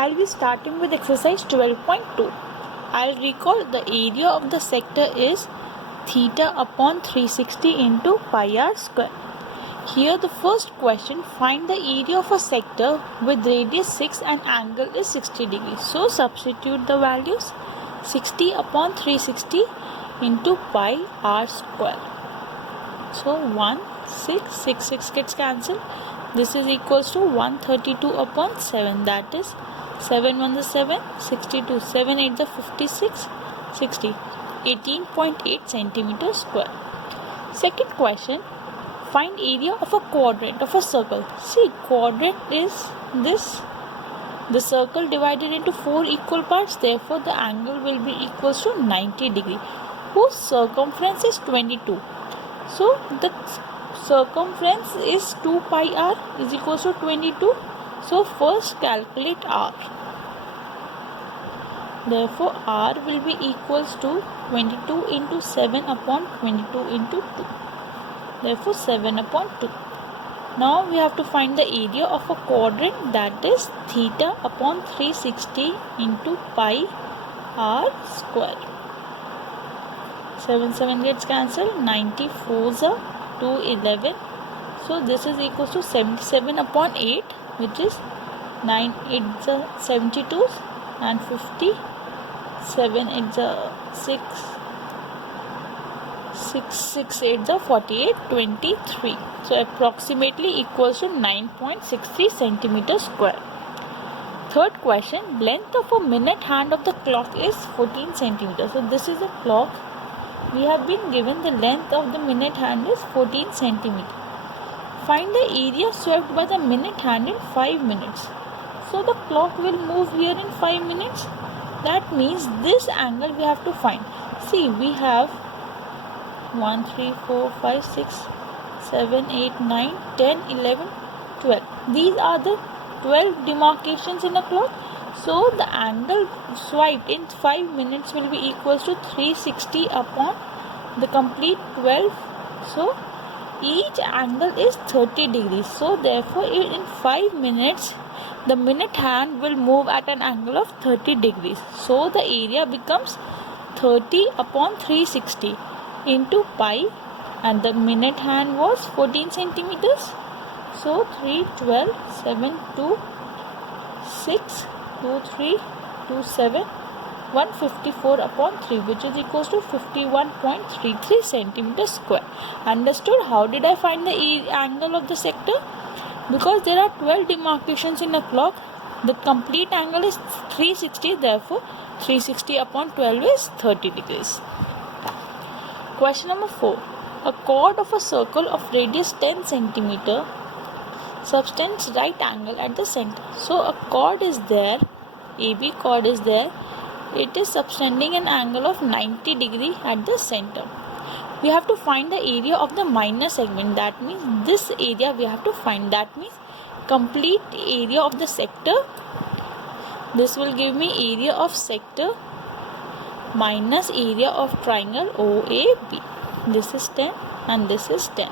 I'll be starting with exercise 12.2. I'll recall the area of the sector is theta upon 360 into pi r square. Here the first question, find the area of a sector with radius 6 and angle is 60 degrees. So substitute the values 60 upon 360 into pi r square. So 1, 6 gets cancelled. This is equals to 132 upon 7, that is 7 1 the 7, 62, 7 8 the 56, 60, 18.8 centimeters square. Second question, find area of a quadrant of a circle. See, quadrant is this, the circle divided into 4 equal parts, therefore the angle will be equals to 90 degree, whose circumference is 22. So the circumference is 2 pi r is equals to 22. So first calculate r. Therefore r will be equals to 22 into 7 upon 22 into 2. Therefore 7 upon 2. Now we have to find the area of a quadrant, that is theta upon 360 into pi r square. 7 gets cancelled. 94 is 211. So this is equals to 77 upon 8, which is 9 8 72 and 50. 7 8 6 6 8 48, 23. So approximately equals to 9.63 centimeters square. Third question, length of a minute hand of the clock is 14 centimeters. So this is a clock. We have been given the length of the minute hand is 14 centimeters. Find the area swept by the minute hand in 5 minutes. So the clock will move here in 5 minutes. That means this angle we have to find. See, we have 1, 3, 4, 5, 6, 7, 8, 9, 10, 11, 12. These are the 12 demarcations in a clock. So the angle swiped in 5 minutes will be equals to 360 upon the complete 12. So each angle is 30 degrees. So therefore in 5 minutes the minute hand will move at an angle of 30 degrees. So the area becomes 30 upon 360 into pi, and the minute hand was 14 centimeters. So 3, 12, 7, 2, 6, 2, 3, 2, 7, 154 upon 3, which is equals to 51.33 centimeters square. Understood? How did I find the angle of the sector? Because there are 12 demarcations in a clock, the complete angle is 360, therefore 360 upon 12 is 30 degrees. Question number 4. A chord of a circle of radius 10 centimeter subtends right angle at the center. So a chord is there, AB chord is there. It is subtending an angle of 90 degree at the center. We have to find the area of the minor segment. That means this area we have to find. That means complete area of the sector. This will give me area of sector minus area of triangle OAB. This is 10 and this is 10.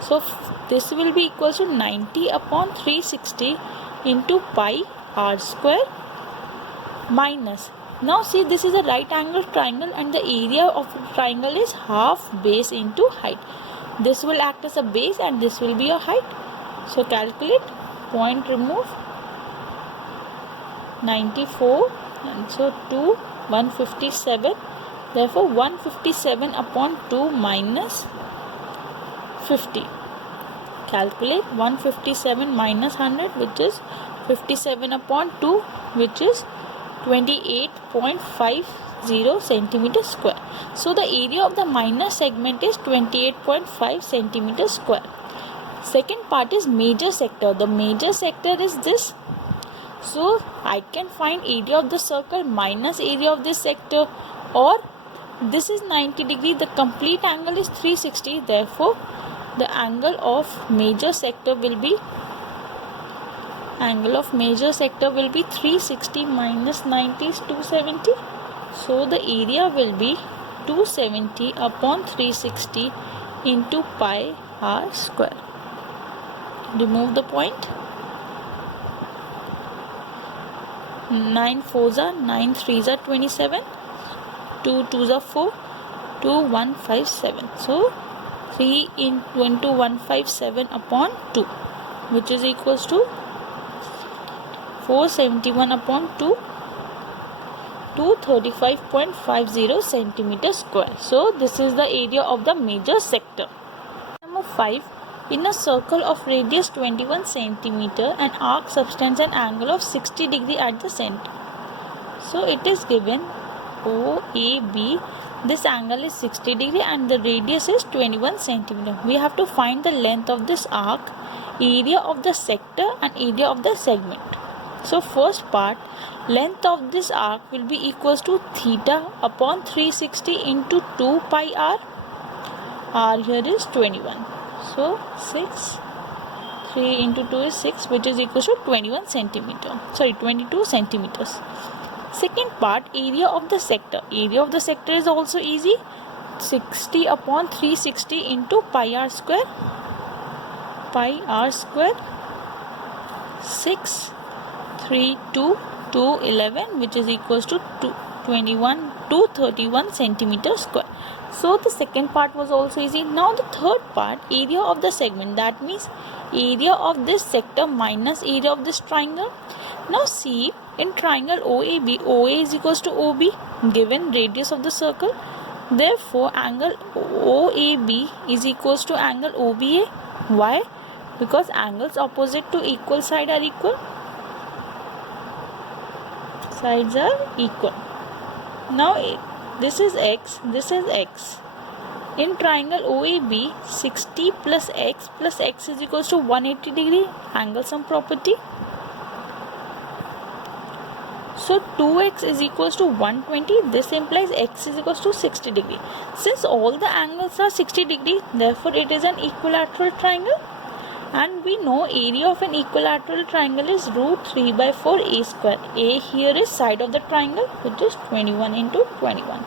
So this will be equal to 90 upon 360 into pi r square minus. Now see, this is a right angle triangle and the area of triangle is half base into height. This will act as a base and this will be a height. So calculate, point remove, 94 and so 2, 157. Therefore 157 upon 2 minus 50. Calculate 157 minus 100, which is 57 upon 2, which is 28.50 centimeters square. So the area of the minor segment is 28.5 centimeters square. Second part is major sector. The major sector is this. So I can find area of the circle minus area of this sector, or this is 90 degree. The complete angle is 360. Therefore the angle of major sector will be 360 minus 90 is 270. So the area will be 270 upon 360 into pi r square. Remove the point. 9 4s are 9 3s are 27, 2 2s are 4, 2 157. So 3 into 157 upon 2, which is equals to 471 upon 2, 235.50 centimeters square. So this is the area of the major sector. Number 5. In a circle of radius 21 centimeter, an arc subtends an angle of 60 degree at the center. So it is given OAB. This angle is 60 degree and the radius is 21 centimeter. We have to find the length of this arc, area of the sector and area of the segment. So first part, length of this arc will be equals to theta upon 360 into 2 pi r. R here is 21. So 6, 3 into 2 is 6, which is equals to 21 centimeter. Sorry, 22 centimeters. Second part, area of the sector. Area of the sector is also easy. 60 upon 360 into pi r square. Pi r square. 6, 3, 2, 11, which is equals to 231 centimeters square. So the second part was also easy. Now the third part, area of the segment. That means area of this sector minus area of this triangle. Now see, in triangle OAB, OA is equals to OB, given radius of the circle. Therefore, angle OAB is equals to angle OBA. Why? Because angles opposite to equal side are equal. Sides are equal. Now this is x, this is x. In triangle OAB, 60 plus x is equals to 180 degree, angle sum property. So 2x is equals to 120. This implies x is equals to 60 degree. Since all the angles are 60 degree, therefore it is an equilateral triangle. And we know area of an equilateral triangle is root 3 by 4 a square. A here is side of the triangle, which is 21 into 21.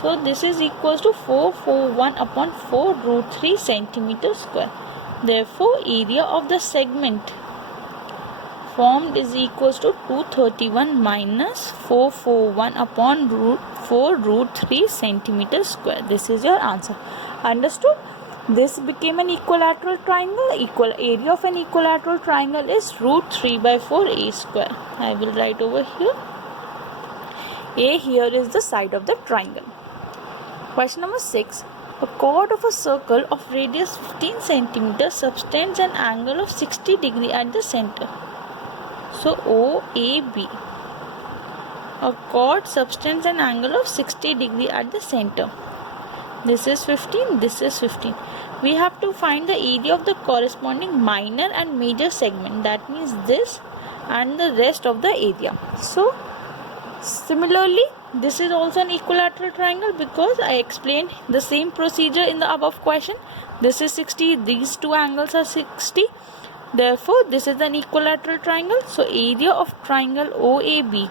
So this is equals to 441 upon 4 root 3 centimeter square. Therefore, area of the segment formed is equals to 231 minus 441 upon 4 root 3 centimeter square. This is your answer. Understood? This became an equilateral triangle. Area of an equilateral triangle is root 3 by 4 a square. I will write over here. A here is the side of the triangle. Question number 6. A chord of a circle of radius 15 cm subtends an angle of 60 degree at the center. So OAB. A chord subtends an angle of 60 degree at the center. This is 15, this is 15. We have to find the area of the corresponding minor and major segment. That means this and the rest of the area. So similarly, this is also an equilateral triangle because I explained the same procedure in the above question. This is 60, these two angles are 60. Therefore, this is an equilateral triangle. So area of triangle OAB.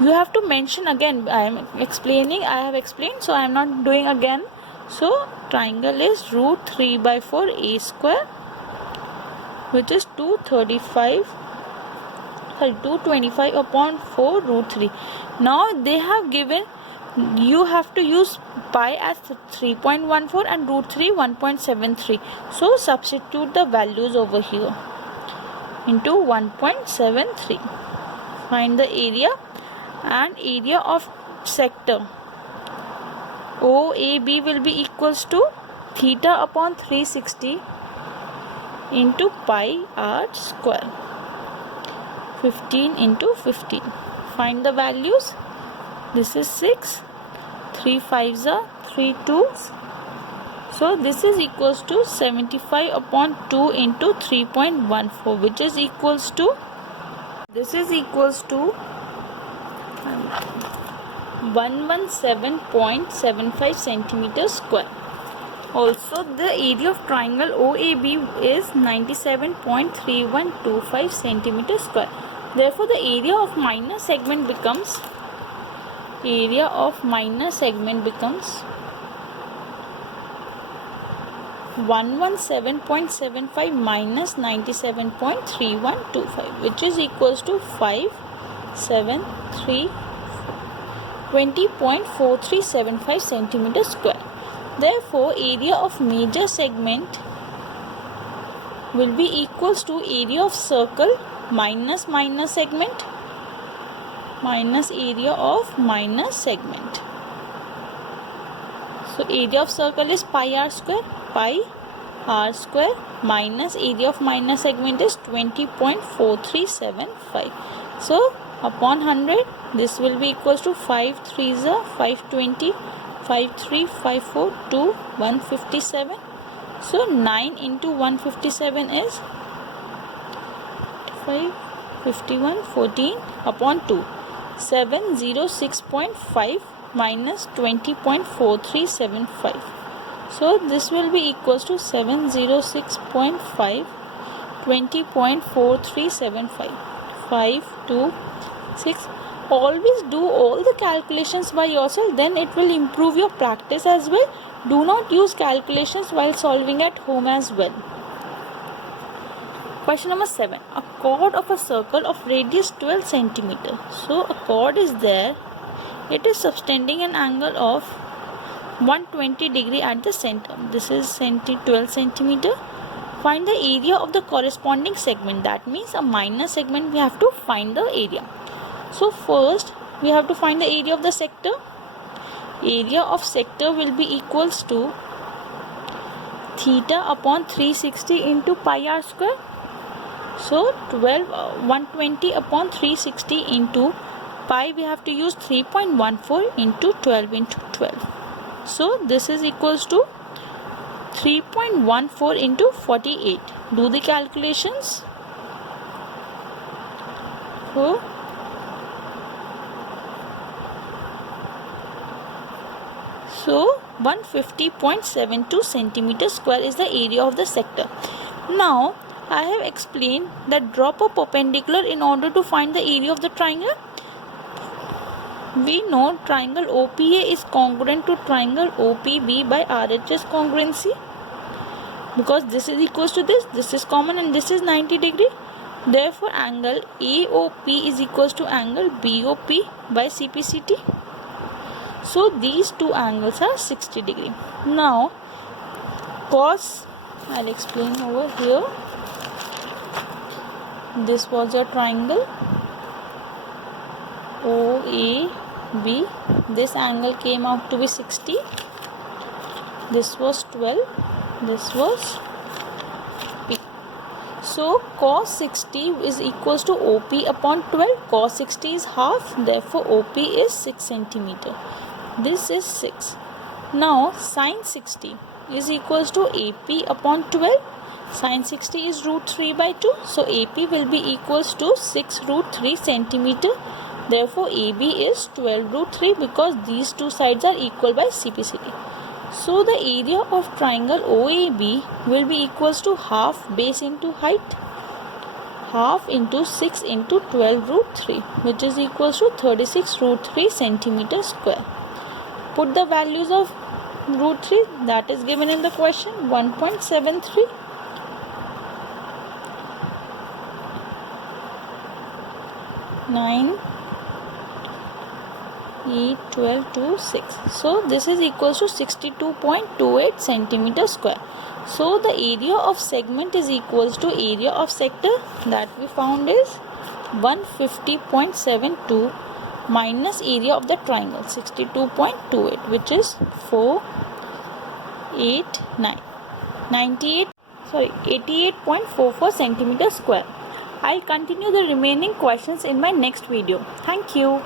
You have to mention again. I am explaining. I have explained, so I am not doing again. So triangle is root 3 by 4 a square, which is 225 upon 4 root 3. Now they have given, you have to use pi as 3.14 and root 3 1.73. So substitute the values over here into 1.73. Find the area and area of sector OAB will be equals to theta upon 360 into pi r square. 15 into 15. Find the values. This is 6. 3 5s are 3 2s. So this is equals to 75 upon 2 into 3.14, which is equals to, this is equals to 117.75 centimeters square. Also, the area of triangle OAB is 97.3125 centimeters square. Therefore, the area of minor segment becomes 117.75 minus 97.3125, which is equals to 5 20.4375 centimeter square. Therefore, area of major segment will be equals to area of circle minus minor segment minus area of minor segment. So area of circle is pi r square minus area of minor segment is 20.4375. So upon 100 this will be equals to 5 3s are 520, 5 3 5 4 2 157. So 9 into 157 is 5 51 14 upon 2. 706.5 minus 20.4375. So this will be equals to 706.5 20.4375. 5 2 6. Always do all the calculations by yourself, then it will improve your practice as well. Do not use calculations while solving at home as well. Question number 7. A chord of a circle of radius 12 centimeter. So a chord is there. It is subtending an angle of 120 degree at the center. This is 12 centimeter. Find the area of the corresponding segment. That means a minor segment we have to find the area. So first we have to find the area of the sector. Area of sector will be equals to theta upon 360 into pi r square. So 120 upon 360 into pi, we have to use 3.14 into 12 into 12. So this is equals to 3.14 into 48. Do the calculations. So 150.72 centimeter square is the area of the sector. Now I have explained that drop a perpendicular in order to find the area of the triangle. We know triangle OPA is congruent to triangle OPB by RHS congruency, because this is equals to this is common, and this is 90 degree. Therefore angle AOP is equals to angle BOP by CPCT. So these two angles are 60 degree. Now cos, I'll explain over here. This was a triangle OAB. This angle came out to be 60. This was 12. This was P. So cos 60 is equals to OP upon 12. Cos 60 is half. Therefore OP is 6 centimeter. This is 6. Now sin 60 is equals to AP upon 12. Sin 60 is root 3 by 2. So AP will be equals to 6 root 3 centimeter. Therefore AB is 12 root 3, because these two sides are equal by CPCT. So the area of triangle OAB will be equals to half base into height, half into 6 into 12 root 3, which is equals to 36 root 3 centimeter square. Put the values of root 3 that is given in the question. 1.73. 9, 8, 12, 2, 6. So this is equals to 62.28 centimeter square. So the area of segment is equals to area of sector, that we found is 150.72 minus area of the triangle 62.28, which is 88.44 centimeter square. I'll continue the remaining questions in my next video. Thank you.